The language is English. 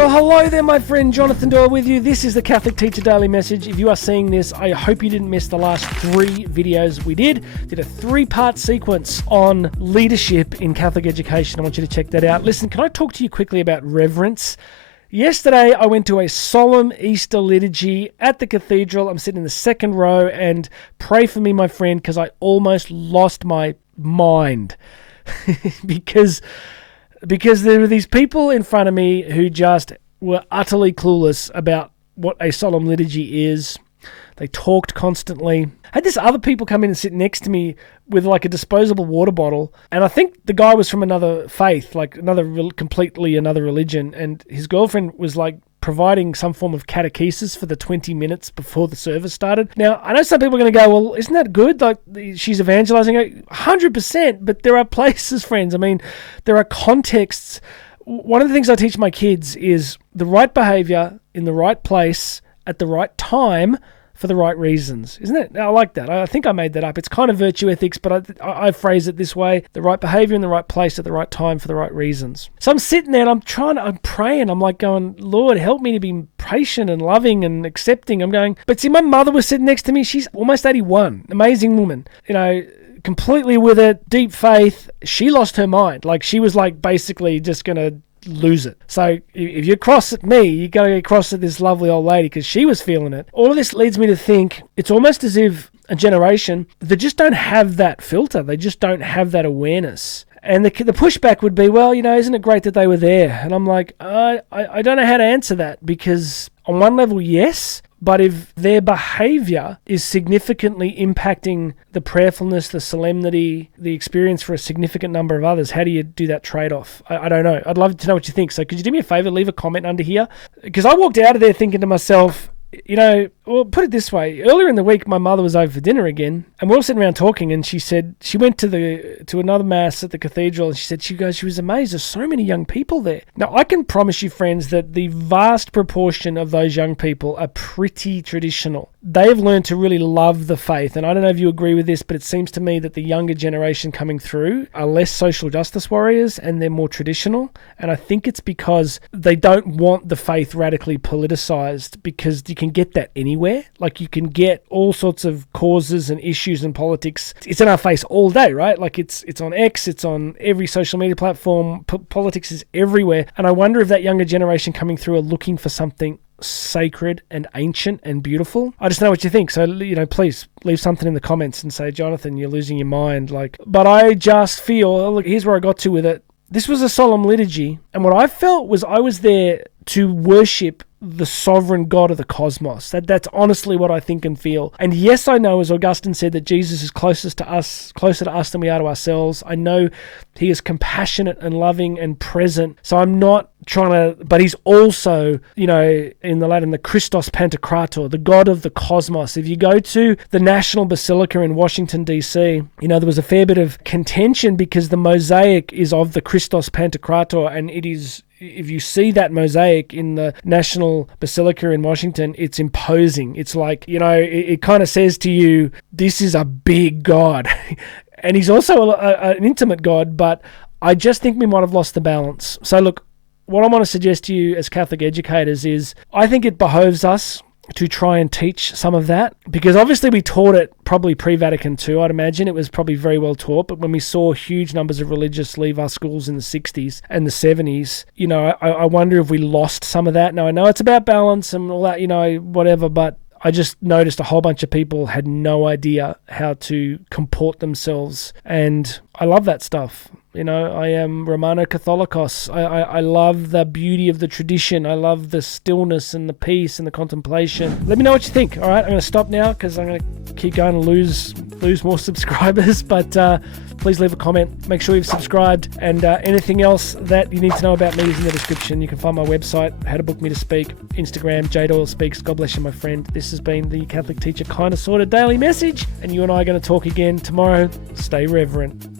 Well, hello there, my friend. Jonathan Doyle with you. This is the Catholic Teacher Daily Message. If you are seeing this, I hope you didn't miss the last 3 videos we did. Did a 3-part sequence on leadership in Catholic education. I want you to check that out. Listen, can I talk to you quickly about reverence? Yesterday, I went to a solemn Easter liturgy at the cathedral. I'm sitting in the second row, and pray for me, my friend, because I almost lost my mind because there were these people in front of me who just were utterly clueless about what a solemn liturgy is. They talked constantly. I had this other people come in and sit next to me with like a disposable water bottle. And I think the guy was from another faith, like completely another religion. And his girlfriend was like providing some form of catechesis for the 20 minutes before the service started. Now, I know some people are going to go, well, isn't that good? Like, she's evangelizing. 100%, but there are places, friends. I mean, there are contexts. One of the things I teach my kids is the right behavior in the right place at the right time for the right reasons. Isn't it? I like that. I think I made that up. It's kind of virtue ethics, but I phrase it this way: the right behavior in the right place at the right time for the right reasons. So I'm sitting there and I'm praying. I'm like going, Lord, help me to be patient and loving and accepting. I'm going, but see, my mother was sitting next to me. She's almost 81. Amazing woman. You know, completely with it, deep faith. She lost her mind. Like, she was like basically just going to lose it. So if you cross at me, you got to get cross at this lovely old lady because she was feeling it. All of this leads me to think it's almost as if a generation that just don't have that filter. They just don't have that awareness. And the pushback would be, well, you know, isn't it great that they were there? And I'm like, I don't know how to answer that, because on one level, yes. But if their behavior is significantly impacting the prayerfulness, the solemnity, the experience for a significant number of others, how do you do that trade-off? I don't know. I'd love to know what you think. So could you do me a favor, leave a comment under here? Because I walked out of there thinking to myself, you know, well, put it this way. Earlier in the week, my mother was over for dinner again, and we're all sitting around talking, and she said she went to another mass at the cathedral, and she said she was amazed. There's so many young people there. Now, I can promise you, friends, that the vast proportion of those young people are pretty traditional. They've learned to really love the faith, and I don't know if you agree with this, but it seems to me that the younger generation coming through are less social justice warriors, and they're more traditional. And I think it's because they don't want the faith radically politicized, because you can get that anywhere. Like, you can get all sorts of causes and issues and politics. It's in our face all day, right? Like, it's on X, it's on every social media platform. Politics is everywhere. And I wonder if that younger generation coming through are looking for something sacred and ancient and beautiful. I just know what you think. So, you know, please leave something in the comments and say, Jonathan, you're losing your mind. But I just feel, look, here's where I got to with it. This was a solemn liturgy, and what I felt was I was there to worship the sovereign God of the cosmos. That's honestly what I think and feel. And yes, I know, as Augustine said, that Jesus is closer to us than we are to ourselves. I know he is compassionate and loving and present. So I'm not trying to, but he's also, you know, in the Latin, the Christos Pantocrator, the God of the cosmos. If you go to the National Basilica in Washington, D.C., you know, there was a fair bit of contention because the mosaic is of the Christos Pantocrator, and it is, if you see that mosaic in the National Basilica in Washington, it's imposing. It's like, you know, it kind of says to you, this is a big God. And he's also an intimate God, but I just think we might have lost the balance. So look, what I want to suggest to you as Catholic educators is, I think it behoves us to try and teach some of that, because obviously we taught it probably pre-Vatican II. I'd imagine it was probably very well taught, but when we saw huge numbers of religious leave our schools in the 60s and the 70s, you know, I wonder if we lost some of that. Now, I know it's about balance and all that, you know, whatever, but I just noticed a whole bunch of people had no idea how to comport themselves, and I love that stuff. You know, I am Romano Catholicos. I love the beauty of the tradition. I love the stillness and the peace and the contemplation. Let me know what you think. All right, I'm going to stop now because I'm going to keep going and lose more subscribers. But please leave a comment. Make sure you've subscribed. And anything else that you need to know about me is in the description. You can find my website, how to book me to speak, Instagram, Doyle Speaks. God bless you, my friend. This has been the Catholic Teacher Kind of Sorta Daily Message. And you and I are going to talk again tomorrow. Stay reverent.